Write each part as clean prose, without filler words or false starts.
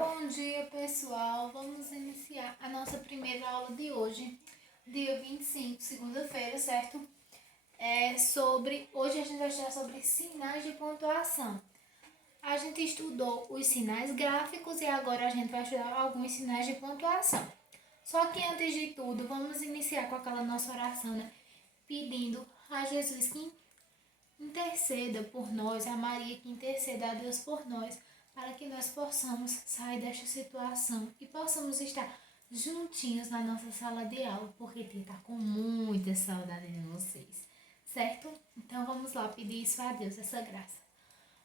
Bom dia, pessoal. Vamos iniciar a nossa primeira aula de hoje, dia 25, segunda-feira, certo? Hoje a gente vai estudar sobre sinais de pontuação. A gente estudou os sinais gráficos e agora a gente vai estudar alguns sinais de pontuação. Só que antes de tudo, vamos iniciar com aquela nossa oração, né? Pedindo a Jesus que interceda por nós, a Maria que interceda a Deus por nós, para que nós possamos sair desta situação e possamos estar juntinhos na nossa sala de aula, porque Tia está com muita saudade de vocês, certo? Então vamos lá pedir isso a Deus, essa graça.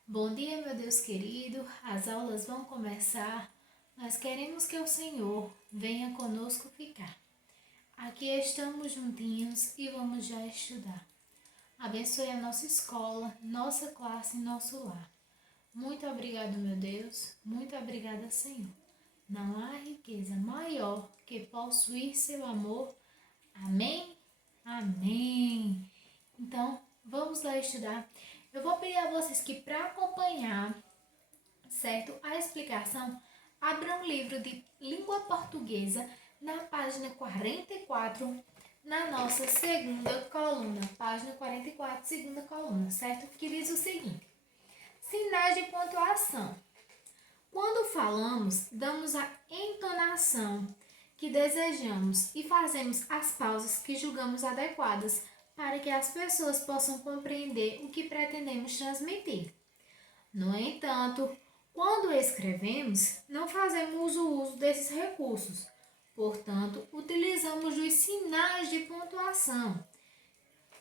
Bom dia, meu Deus querido, as aulas vão começar, nós queremos que o Senhor venha conosco ficar. Aqui estamos juntinhos e vamos já estudar. Abençoe a nossa escola, nossa classe e nosso lar. Muito obrigado, meu Deus. Muito obrigada, Senhor. Não há riqueza maior que possuir seu amor. Amém? Amém. Então, vamos lá estudar. Eu vou pedir a vocês que, para acompanhar, certo, a explicação, abram um livro de língua portuguesa na página 44, na nossa segunda coluna, página 44, segunda coluna, certo? Que diz o seguinte: sinais de pontuação. Quando falamos, damos a entonação que desejamos e fazemos as pausas que julgamos adequadas para que as pessoas possam compreender o que pretendemos transmitir. No entanto, quando escrevemos, não fazemos o uso desses recursos. Portanto, utilizamos os sinais de pontuação.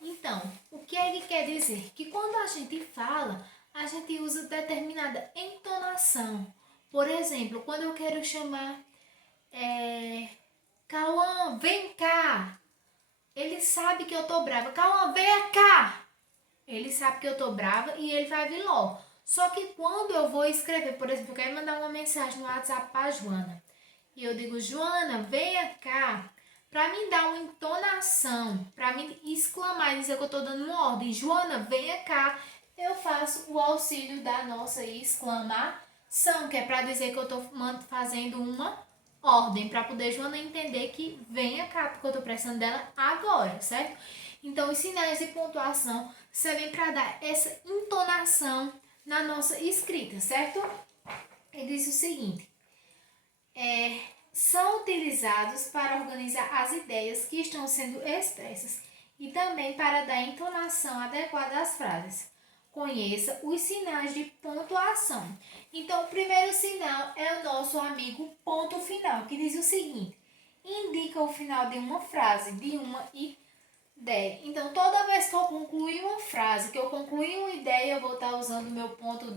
Então, o que ele quer dizer? Que quando a gente fala, a gente usa determinada entonação. Por exemplo, quando eu quero chamar Cauã, vem cá. Ele sabe que eu tô brava. Cauã, vem cá. Ele sabe que eu tô brava e ele vai vir logo. Só que quando eu vou escrever, por exemplo, eu quero mandar uma mensagem no WhatsApp para a Joana. E eu digo, Joana, venha cá. Para me dar uma entonação, para me exclamar e dizer que eu estou dando uma ordem. Joana, venha cá. Eu faço o auxílio da nossa exclamação, que é para dizer que eu estou fazendo uma ordem, para poder Joana entender que venha cá, porque eu estou precisando dela agora, certo? Então, os sinais de pontuação servem para dar essa entonação na nossa escrita, certo? Ele diz o seguinte: são utilizados para organizar as ideias que estão sendo expressas e também para dar entonação adequada às frases. Conheça os sinais de pontuação. Então, o primeiro sinal é o nosso amigo ponto final, que diz o seguinte: indica o final de uma frase, de uma ideia. Então, toda vez que eu concluir uma frase, que eu concluir uma ideia, eu vou estar usando o meu ponto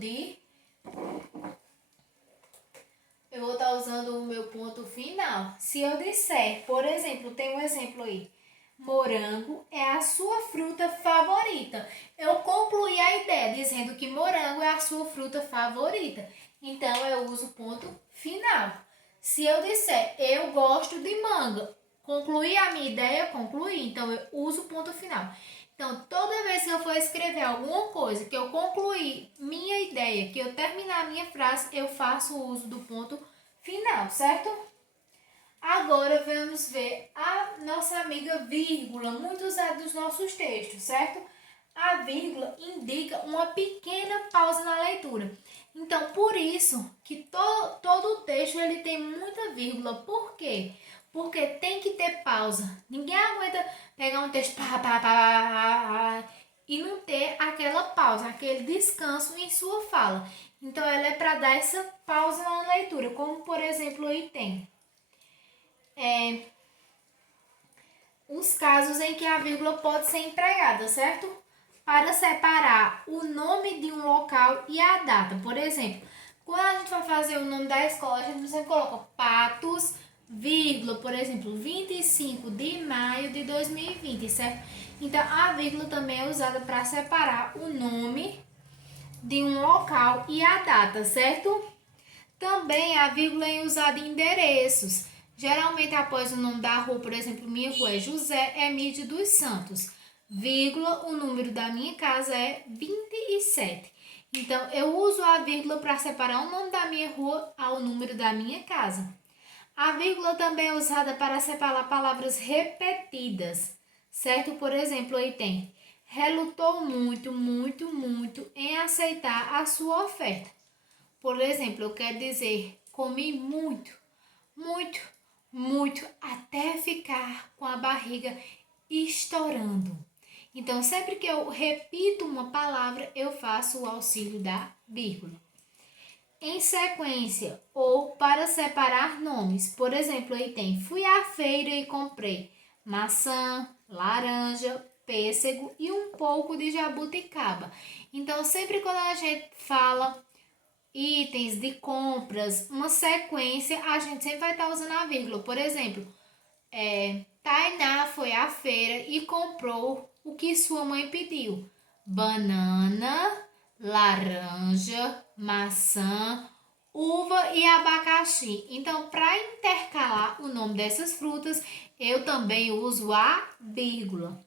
final. Se eu disser, por exemplo, tem um exemplo aí: morango é a sua fruta favorita. Eu concluí a ideia dizendo que morango é a sua fruta favorita. Então, eu uso o ponto final. Se eu disser, eu gosto de manga, concluí a minha ideia, concluí. Então, eu uso o ponto final. Então, toda vez que eu for escrever alguma coisa, que eu concluir minha ideia, que eu terminar a minha frase, eu faço o uso do ponto final, certo? Agora vamos ver a nossa amiga vírgula, muito usada nos nossos textos, certo? A vírgula indica uma pequena pausa na leitura. Então, por isso que todo o texto ele tem muita vírgula. Por quê? Porque tem que ter pausa. Ninguém aguenta pegar um texto e não ter aquela pausa, aquele descanso em sua fala. Então, ela é para dar essa pausa na leitura, como por exemplo aí tem os casos em que a vírgula pode ser empregada, certo? Para separar o nome de um local e a data. Por exemplo, quando a gente vai fazer o nome da escola, a gente sempre coloca Patos, vírgula, por exemplo, 25 de maio de 2020, certo? Então, a vírgula também é usada para separar o nome de um local e a data, certo? Também a vírgula é usada em endereços. Geralmente, após o nome da rua, por exemplo, minha rua é José Emílio dos Santos, vírgula, o número da minha casa é 27. Então, eu uso a vírgula para separar o nome da minha rua ao número da minha casa. A vírgula também é usada para separar palavras repetidas, certo? Por exemplo, aí tem: relutou muito, muito, muito em aceitar a sua oferta. Por exemplo, eu quero dizer: comi muito, muito, muito, até ficar com a barriga estourando. Então, sempre que eu repito uma palavra, eu faço o auxílio da vírgula. Em sequência, ou para separar nomes. Por exemplo, aí tem: fui à feira e comprei maçã, laranja, pêssego e um pouco de jabuticaba. Então, sempre quando a gente fala itens de compras, uma sequência, a gente sempre vai estar usando a vírgula. Por exemplo, Tainá foi à feira e comprou o que sua mãe pediu: banana, laranja, maçã, uva e abacaxi. Então, para intercalar o nome dessas frutas, eu também uso a vírgula.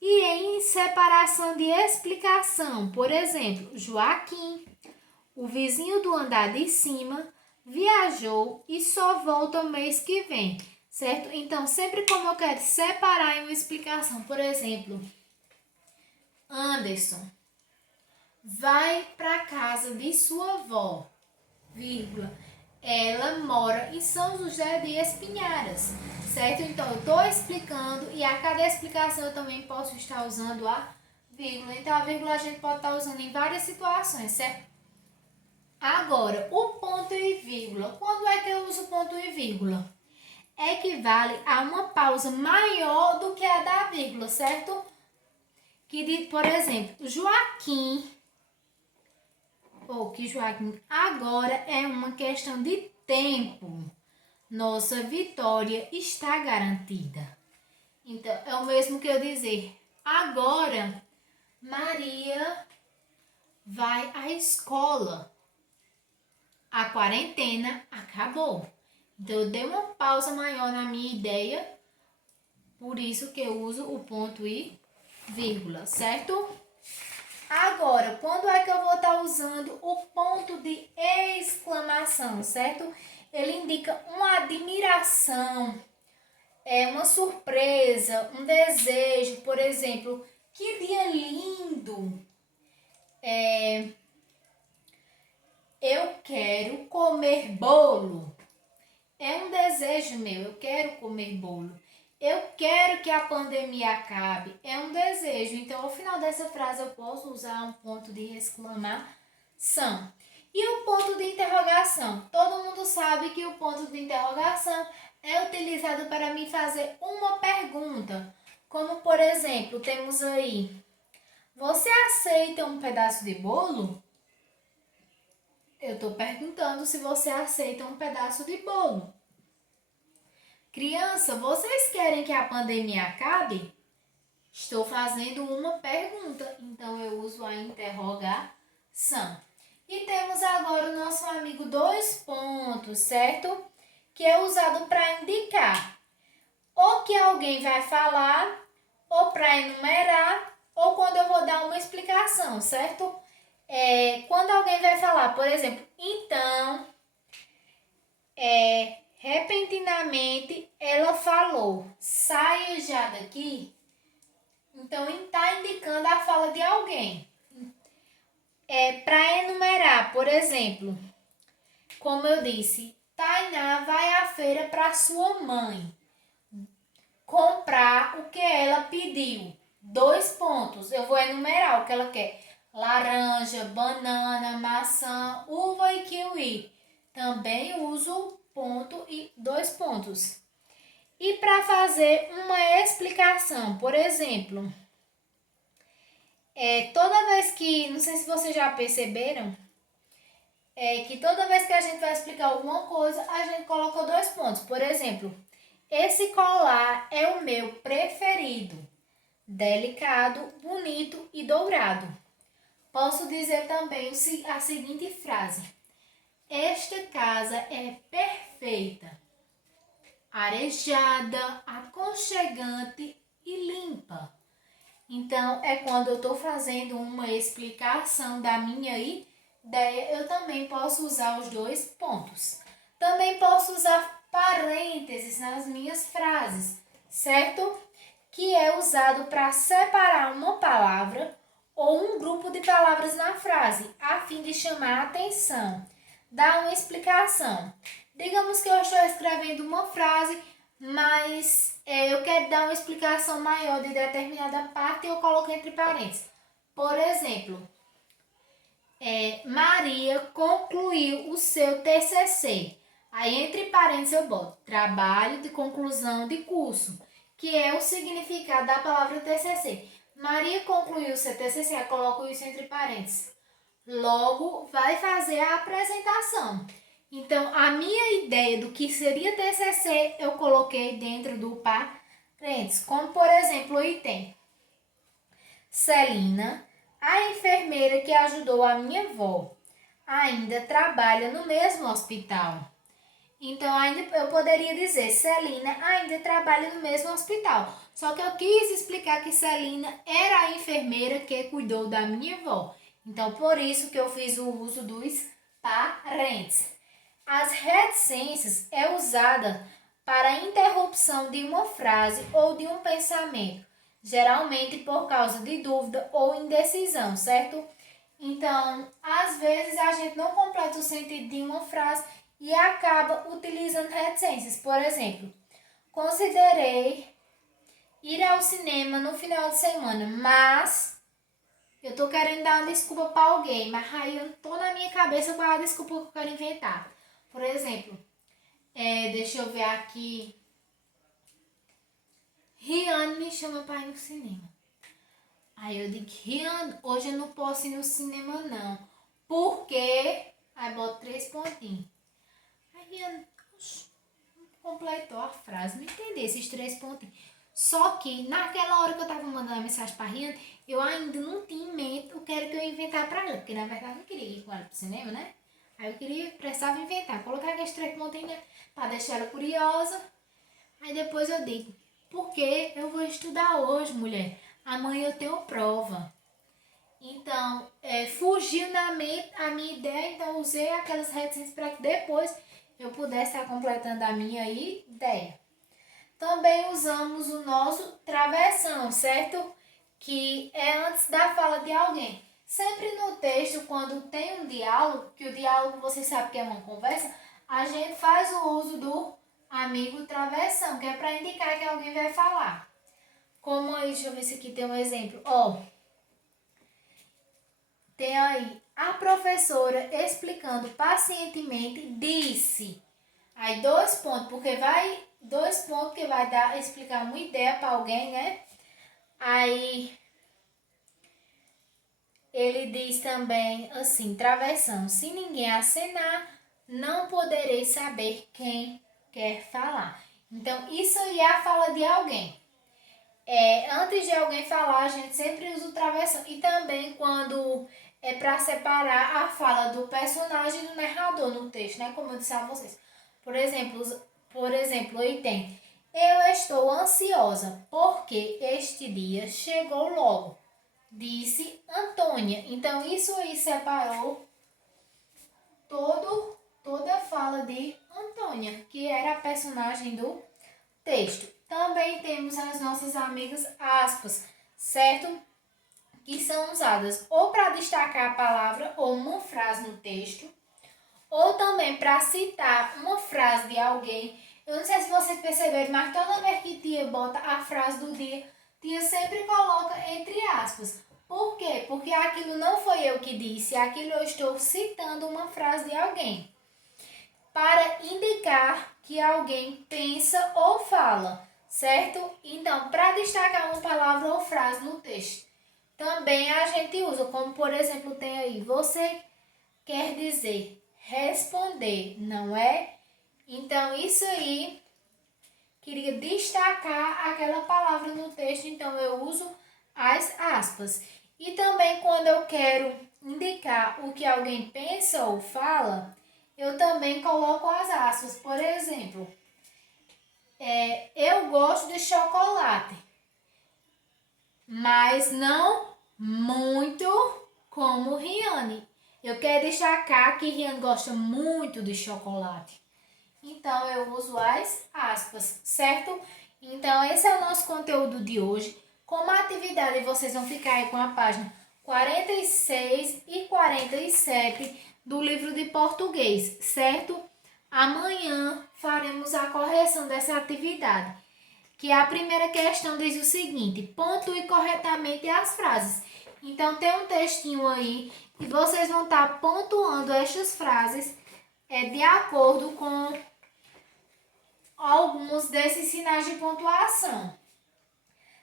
E em separação de explicação, por exemplo, Joaquim, o vizinho do andar de cima, viajou e só volta mês que vem, certo? Então, sempre como eu quero separar em uma explicação, por exemplo, Anderson vai para casa de sua avó, vírgula. Ela mora em São José de Espinharas, certo? Então, eu estou explicando e a cada explicação eu também posso estar usando a vírgula. Então, a vírgula a gente pode estar usando em várias situações, certo? Agora, o ponto e vírgula. Quando é que eu uso ponto e vírgula? Equivale a uma pausa maior do que a da vírgula, certo? Por exemplo, Joaquim, ou que Joaquim agora é uma questão de tempo. Nossa vitória está garantida. Então, é o mesmo que eu dizer: agora Maria vai à escola. A quarentena acabou. Então, eu dei uma pausa maior na minha ideia, por isso que eu uso o ponto e vírgula, certo? Agora, quando é que eu vou estar usando o ponto de exclamação, certo? Ele indica uma admiração, uma surpresa, um desejo, por exemplo, que dia lindo! Eu quero comer bolo. É um desejo meu, eu quero comer bolo. Eu quero que a pandemia acabe. É um desejo. Então, ao final dessa frase, eu posso usar um ponto de exclamação. E o ponto de interrogação? Todo mundo sabe que o ponto de interrogação é utilizado para me fazer uma pergunta. Como, por exemplo, temos aí: você aceita um pedaço de bolo? Eu estou perguntando se você aceita um pedaço de bolo. Criança, vocês querem que a pandemia acabe? Estou fazendo uma pergunta, então eu uso a interrogação. E temos agora o nosso amigo dois pontos, certo? Que é usado para indicar ou que alguém vai falar, ou para enumerar, ou quando eu vou dar uma explicação, certo? Quando alguém vai falar, por exemplo, então, repentinamente ela falou: saia já daqui. Então, está indicando a fala de alguém. Para enumerar, por exemplo, como eu disse, Tainá vai à feira para sua mãe comprar o que ela pediu. Dois pontos. Eu vou enumerar o que ela quer: laranja, banana, maçã, uva e kiwi. Também uso ponto e dois pontos. E para fazer uma explicação, por exemplo, toda vez que, não sei se vocês já perceberam, que toda vez que a gente vai explicar alguma coisa, a gente coloca dois pontos. Por exemplo, esse colar é o meu preferido, delicado, bonito e dourado. Posso dizer também a seguinte frase: esta casa é perfeita, arejada, aconchegante e limpa. Então, é quando eu estou fazendo uma explicação da minha ideia, eu também posso usar os dois pontos. Também posso usar parênteses nas minhas frases, certo? Que é usado para separar uma palavra ou um grupo de palavras na frase, a fim de chamar a atenção, dar uma explicação. Digamos que eu estou escrevendo uma frase, mas eu quero dar uma explicação maior de determinada parte e eu coloco entre parênteses. Por exemplo, Maria concluiu o seu TCC. Aí, entre parênteses, eu boto trabalho de conclusão de curso, que é o significado da palavra TCC. Maria concluiu o seu TCC, eu coloco isso entre parênteses. Logo, vai fazer a apresentação. Então, a minha ideia do que seria TCC, eu coloquei dentro do parênteses. Como, por exemplo, o item. Celina, a enfermeira que ajudou a minha avó, ainda trabalha no mesmo hospital. Então, ainda eu poderia dizer, Celina ainda trabalha no mesmo hospital. Só que eu quis explicar que Celina era a enfermeira que cuidou da minha avó. Então, por isso que eu fiz o uso dos parênteses. As reticências é usada para a interrupção de uma frase ou de um pensamento, geralmente por causa de dúvida ou indecisão, certo? Então, às vezes a gente não completa o sentido de uma frase e acaba utilizando reticências. Por exemplo, considerei ir ao cinema no final de semana, mas eu tô querendo dar uma desculpa para alguém, mas aí eu tô na minha cabeça qual é a desculpa que eu quero inventar. Por exemplo, deixa eu ver aqui. Riane me chama para ir no cinema. Aí eu digo, Riane, hoje eu não posso ir no cinema não. Por quê? Aí boto 3 pontinhos. Aí Riane completou a frase, não entendi esses 3 pontinhos. Só que naquela hora que eu tava mandando a mensagem pra Riane, eu ainda não tinha em mente o que era que eu ia inventar pra ela. Porque na verdade eu não queria ir com ela pro cinema, né? Aí eu precisava inventar, colocar aqueles 3 pontinhos, né? Pra deixar ela curiosa. Aí depois eu digo, porque eu vou estudar hoje, mulher. Amanhã eu tenho prova. Então, fugiu na mente a minha ideia, então usei aquelas reticências para que depois eu pudesse estar completando a minha ideia. Também usamos o nosso travessão, certo? Que é antes da fala de alguém. Sempre no texto, quando tem um diálogo, que o diálogo você sabe que é uma conversa, a gente faz o uso do amigo travessão, que é para indicar que alguém vai falar. Como aí, deixa eu ver se aqui tem um exemplo. Tem aí a professora explicando pacientemente, disse. Aí 2 pontos, porque vai 2 pontos que vai dar explicar uma ideia para alguém, né? Aí ele diz também assim, travessão, se ninguém acenar, não poderei saber quem quer falar. Então, isso aí é a fala de alguém. Antes de alguém falar, a gente sempre usa o travessão. E também quando é para separar a fala do personagem e do narrador no texto, né? Como eu disse a vocês. Por exemplo, aí tem: eu estou ansiosa porque este dia chegou logo, disse Antônia. Então, isso aí separou toda a fala de Antônia, que era a personagem do texto. Também temos as nossas amigas aspas, certo? Que são usadas ou para destacar a palavra ou uma frase no texto, ou também para citar uma frase de alguém. Eu não sei se vocês perceberam, mas toda vez que tia bota a frase do dia, tia sempre coloca entre aspas. Por quê? Porque aquilo não foi eu que disse, aquilo eu estou citando uma frase de alguém. Para indicar que alguém pensa ou fala, certo? Então, para destacar uma palavra ou frase no texto, também a gente usa, como por exemplo, tem aí, você quer dizer responder, não é? Então, isso aí, queria destacar aquela palavra no texto, então eu uso as aspas. E também quando eu quero indicar o que alguém pensa ou fala, eu também coloco as aspas. Por exemplo, eu gosto de chocolate, mas não muito como Riane. Eu quero destacar que Rian gosta muito de chocolate. Então, eu uso as aspas, certo? Então, esse é o nosso conteúdo de hoje. Como atividade, vocês vão ficar aí com a página 46 e 47 do livro de português, certo? Amanhã faremos a correção dessa atividade, que a primeira questão diz o seguinte: pontue corretamente as frases. Então, tem um textinho aí e vocês vão estar pontuando estas frases de acordo com alguns desses sinais de pontuação.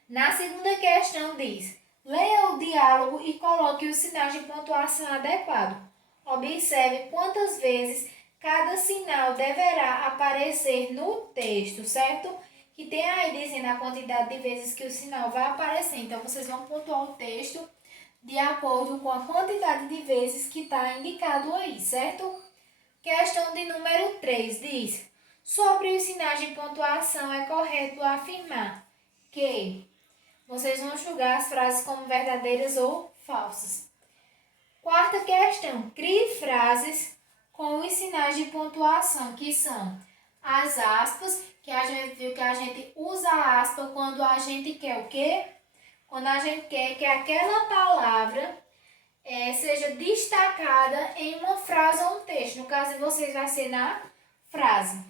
Na segunda questão diz: leia o diálogo e coloque os sinais de pontuação adequados. Observe quantas vezes cada sinal deverá aparecer no texto, certo? Que tem aí dizendo a quantidade de vezes que o sinal vai aparecer. Então, vocês vão pontuar o texto de acordo com a quantidade de vezes que está indicado aí, certo? Questão de número 3 diz: sobre os sinais de pontuação é correto afirmar que vocês vão julgar as frases como verdadeiras ou falsas. Quarta questão: crie frases com os sinais de pontuação, que são as aspas, que a gente viu que a gente usa a aspa quando a gente quer o quê? Quando a gente quer que aquela palavra seja destacada em uma frase ou um texto. No caso de vocês, vai ser na frase.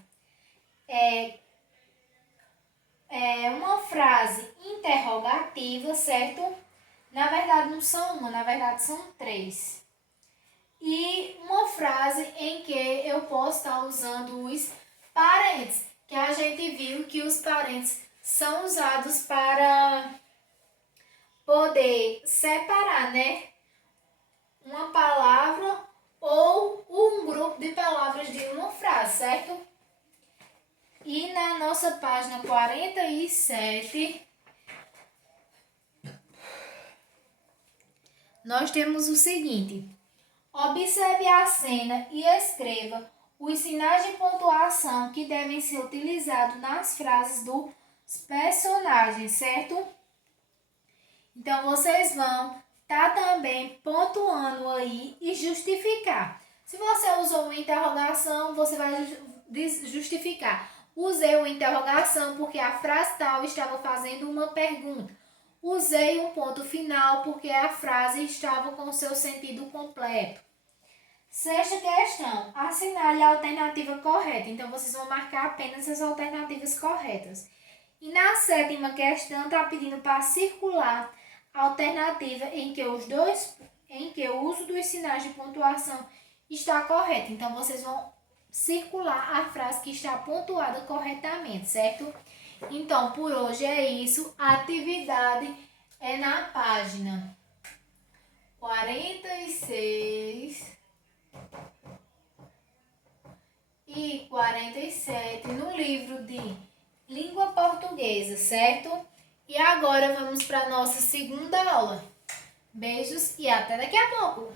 Uma frase interrogativa, certo? Na verdade, não são uma, na verdade, são 3. E uma frase em que eu posso estar usando os parênteses, que a gente viu que os parênteses são usados para poder separar, né? Uma palavra ou um grupo de palavras de uma frase, certo? E na nossa página 47, nós temos o seguinte: observe a cena e escreva os sinais de pontuação que devem ser utilizados nas frases dos personagens, certo? Então, vocês vão estar também pontuando aí e justificar. Se você usou uma interrogação, você vai justificar. Usei uma interrogação porque a frase tal estava fazendo uma pergunta. Usei um ponto final porque a frase estava com seu sentido completo. Sexta questão: assinale a alternativa correta. Então, vocês vão marcar apenas as alternativas corretas. E na sétima questão, está pedindo para circular a alternativa em que o uso dos sinais de pontuação está correto. Então, vocês vão circular a frase que está pontuada corretamente, certo? Então, por hoje é isso. A atividade é na página 46 e 47 no livro de Língua Portuguesa, certo? E agora vamos para a nossa segunda aula. Beijos e até daqui a pouco!